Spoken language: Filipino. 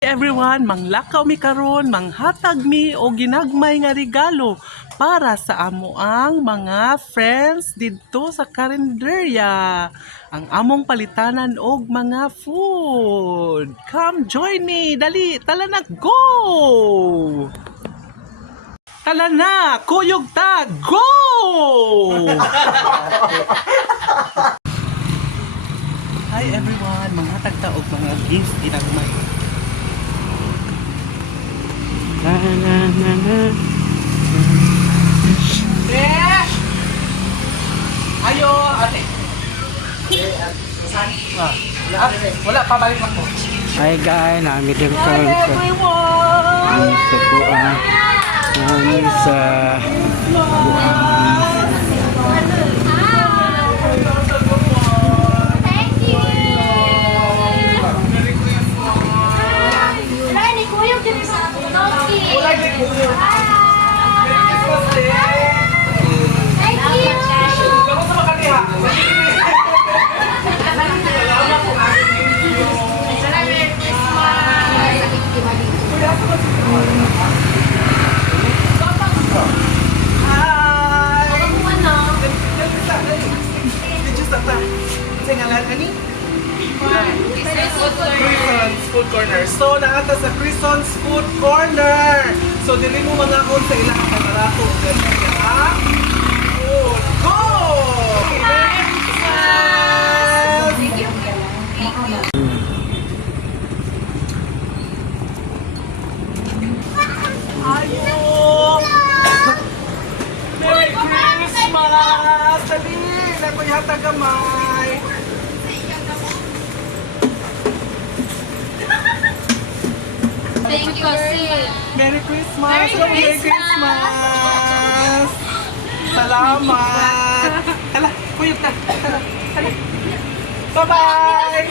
Everyone, manglakaw mi karon, manghatag mi o ginagmay nga regalo para sa amo ang mga friends didto sa karinderya. Ang among palitanan og mga food. Come join me, dali, tala na, go! Tala na, kuyog ta, go! Hi everyone, manghatag ta og mga gift ginagmay. La la la la. Ayo, ate. Wala pa balik ako. Hi guys, namin din ko Hi everyone. sa kuha. Sa Thank you. Wala ni Kuya dito sa Toki. Wala ni Kuya. Thank you. Kamu sa makaliha. Crison's Food Corner. So, naata sa Crison's Food Corner. So, dili mo mga kon sa ilang kamarato. Food. Go! Merry Christmas! Ayo! Merry Christmas! Dali! Nakoy hatag gamay! Thank you, sis. Merry Christmas! Merry Oh, Merry Christmas! Christmas! Salamat! Hala, kuyog na! Hala, hala. Bye-bye!